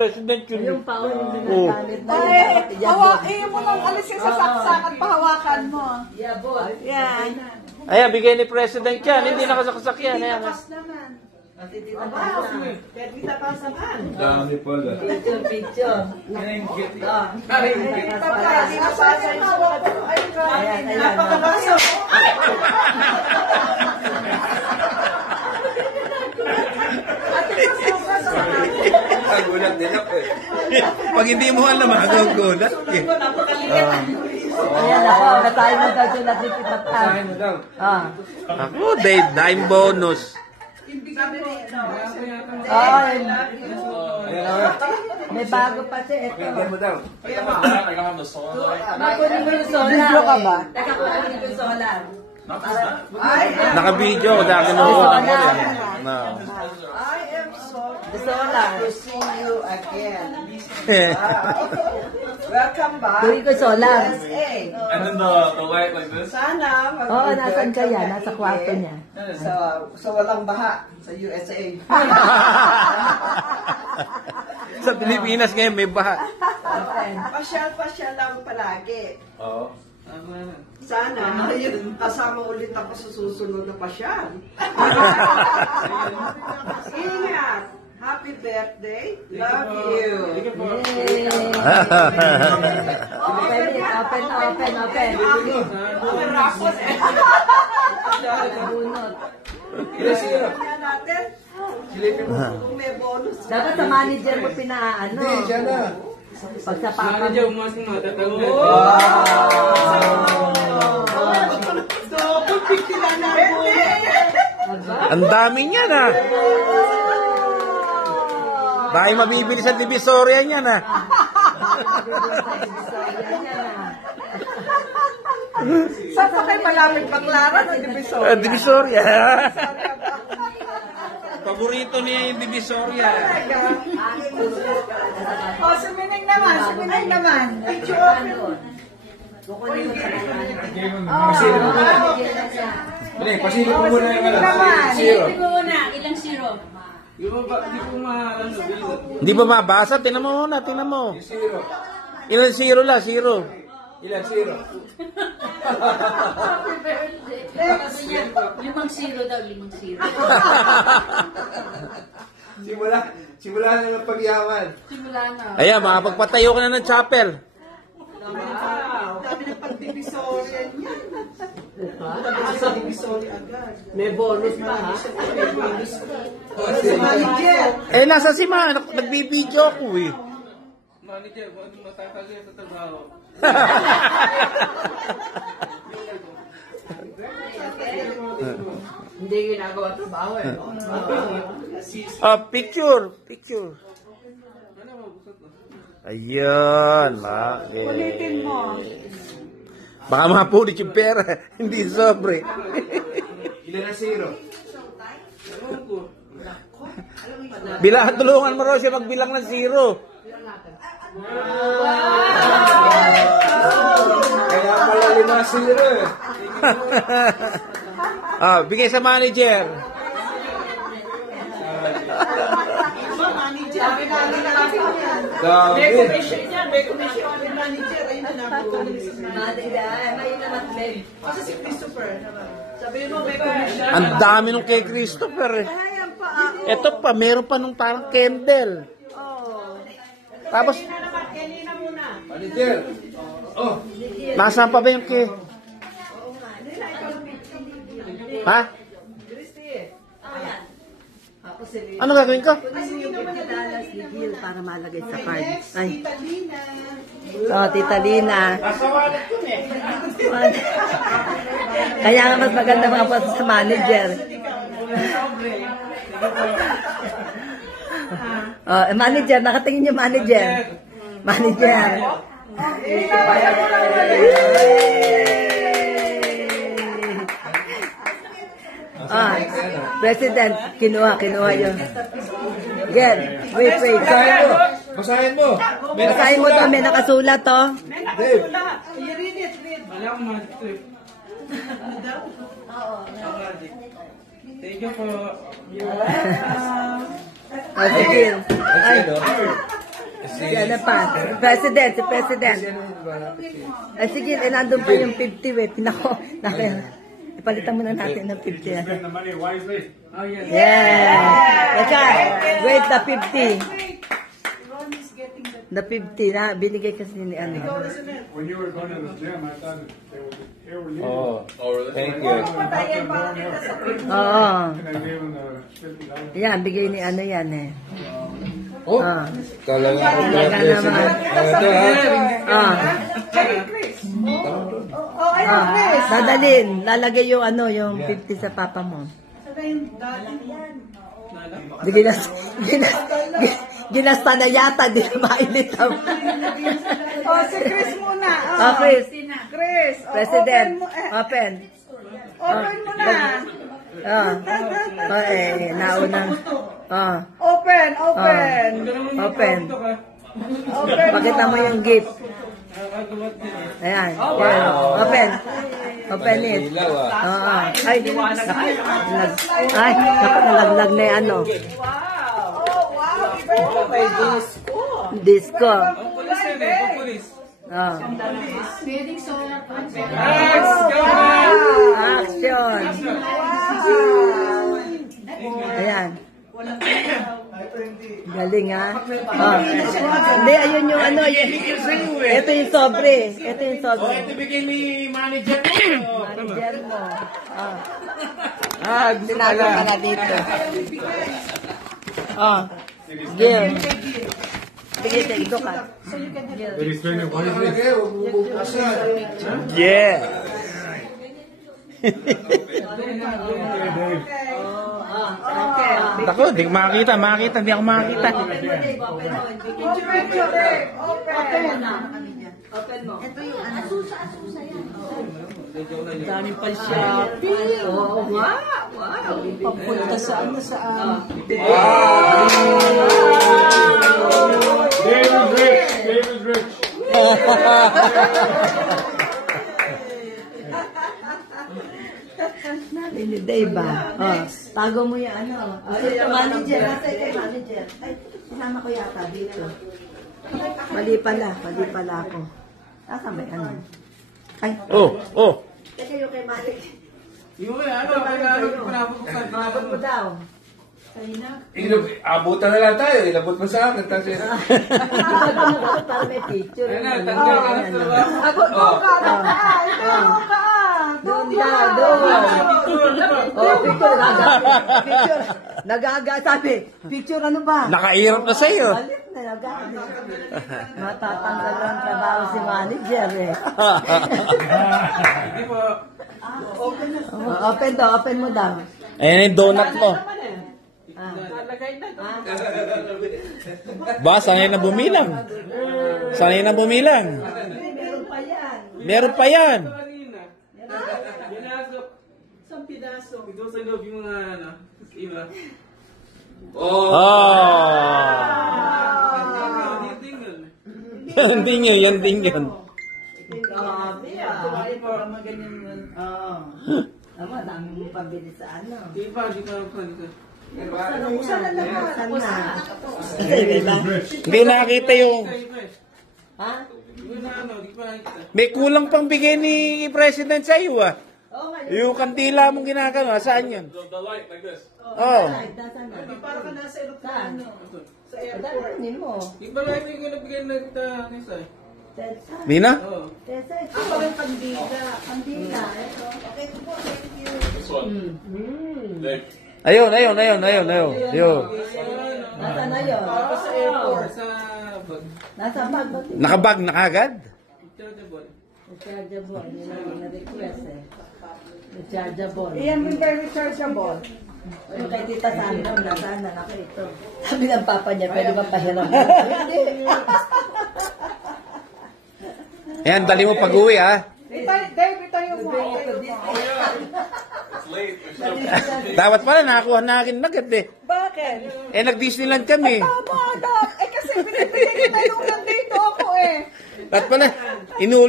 President yun. Yung paon yung nagagamit na yun. Hawain mo nang alisin sa saksak at pahawakan mo. Yabot. Yan. Ayan, bigay ni President yan. Hindi nakasaksak yan. Ayan. Dami pala. Picture. Gulat din ako eh. Pag hindi mo alam, gulat eh. Ayan ako, natayo na daw siya natipitatan. Ako, dime bonus. Ay, may bago pa siya. Ito. Makunin mo yung solar. Video ka ba? Teka, kunin mo yung solar. Naka-video. Dahil kinuha ko yan. No. I am so The solar. to see you again. Welcome back. Kunin ko solar. USA. And then the light like this. Sana Oo, nasan ka yan? Nasa kwarto niya. Sa walang baha sa USA. Sa Pilipinas ngayon may baha. Pasyal-pasyal lang palagi. Oo. Sana, kasama ulit ako sa susunod na pasyal. Ingat! Happy birthday! Love you! Open. Bunot. Natin, silipin mo kung may bonus. Dapat sa manager mo pinaano. Hindi, siya na. Pag sa papa mo. Ang dami niyan ah. Dahil mabibili sa Divisoria niyan ah. Saan pa kayo malapit Baclaran o Divisoria? Divisoria. Paborito ni Divisoria. O, suminig naman. Picture. Pasilip mo muna yung zero. Silipin mo muna, ilang zero? Hindi ba mabasa? Tinan mo muna, tinan mo. Zero. Ilan zero la? Zero. Ilan zero? Happy birthday. Sabi niya, 5 zero daw, 5 zero. Simula na ng pagyaman. Simula na. Ayan, makapagpatayo ka na ng chapel. Dami ng pag-Divisoria niya. Sa Divisoria agad. May bonus pa ha? Si Manager. Eh, nasa si Ma, nagbibideo ako eh. Manager, kung matatali sa trabaho. Hindi ginagawa trabaho eh. Picture. Ayun, ma. Ulitin mo. Baka mapulit yung pera. Hindi sobre. Ilan na zero? Bilang, tulungan mo raw siya magbilang ng zero. Kaya pala 5 zero eh. Bigay sa manager. Dami. May commission yan. Manager. Ayun na nakukulit sa manager. May naman babe. Kasi si Christopher. Sabihin mo, may commission. Ang dami nung kay Christopher eh. Ayan pa. Ito pa, meron pa nung parang candle. Tapos, Kanina muna. Manager. Oh. nasaan pa ba yung kay? Ha? Ano gagawin ko? Para malagay sa card. Ay. Tita Lina. Kaya nga mas maganda mga po sa manager. Manager, nakatingin yung manager. Manager. President, kinuha yun. Again, wait. Basahin mo. Basahin mo to, may nakasulat to. Dave. You read it. Thank you for... Sige. Ay, Yan na pa. President, si President. Ay, sige, nandun pa yung 50, wait. Ipalitan muna natin ng 50. Spend the money wisely. Yeah! Wait, the 50. The 50 na, binigay kasi ni ano. When you were going to the gym, I thought they were leaving. Oh, thank you. Oo. And I gave them the $50. Yan, bigay ni ano yan eh. Oh, talaga. Talaga naman. Ito ha. Dadalhin, lalagay yung ano, yung 50 sa papa mo. Ginasta na yata, di na mailitaw. Si Chris muna. Chris. Chris. President, open. Open mo na. Naunang. Open. Open. Pakita mo yung gift. Ayan. Open. Open it. Ilaw ah. Ay, nalaglag na yung ano. May disco. Disco. Ang pulis yan eh, ang pulis. Pwedeng solar panel. Action. Ayan. Galing ha. Hindi, ayun yung ano. Ito yung sobre. Ito yung sobre. Ito bigay ni manager mo. Manager mo. Sinago ka na dito. Gil. Bigay sa ito ka. Did he spend it wisely? Yeah. Ako, di ko makakita. Di ako makakita. Dami pa shopping. Oo nga. Wow. Papunta saan na saan. David's rich. David's rich. Hindi, diba? Tago mo yung ano. Manager. Nasa ikaw, manager. Ay, sinama ko yata dito. Mali pala ako. Nasa may ano. Ay. Oh. Teka yung kay manager. Yung ano, Mabot mo daw. Abutan na lang tayo. Ilabot mo sa akin. Tapos Para may picture. Ayun na, tanggal ka na sa Doon. Picture. Nagaga. Sabi, picture ano ba? Nakairap na sa'yo. Alit na, nagaga. Matatanggal ang trabaho si manager eh. Hindi po. Open mo daw. Ayan yung donut mo. Ba, sanay na bumilang. Meron pa yan. Kanina. Binasok. Isang pidaso. Ito sa loob yung mga ano. Iba. Yan din yun. Tama, dami mo pabili sa ano. Di pa. Buksan na naman. Hindi nakita yung... Ha? Yung ano, di pa nakita. May kulang pang bigay ni President sa iyo ah. Oo nga. Yung kandila mong ginagawa, saan yun? The light like this. Oh. Para ka nasa aeroplano. Sa airport. Dalanin mo. Di ba light yung nabigyan na kita Nisa? Tessa. Di na? Oo. Tessa, ito. Ako yung kandila. Kandila. Ito. Okay po, thank you. Ayun. Nasa na yun? Sa airport. Sa bag. Nasa bag mo. Nakabag na kagad? Chargeable. Rechargeable. Yun ang na-request eh. Rechargeable. Iyan yung very rechargeable. Yung kay Tita Sandra, nasaan na ako ito. Sabi ng papa niya, pwede ba pahiram? Hindi. Ayan, dali mo pag-uwi ah. Dave, ito yung mo. Dapat pala nakakuha na akin agad eh. Bakit? Nag-Disneyland kami. Tama, Doc. Kasi binibigyan kita nung nandito ako eh. Dapat pala, inuli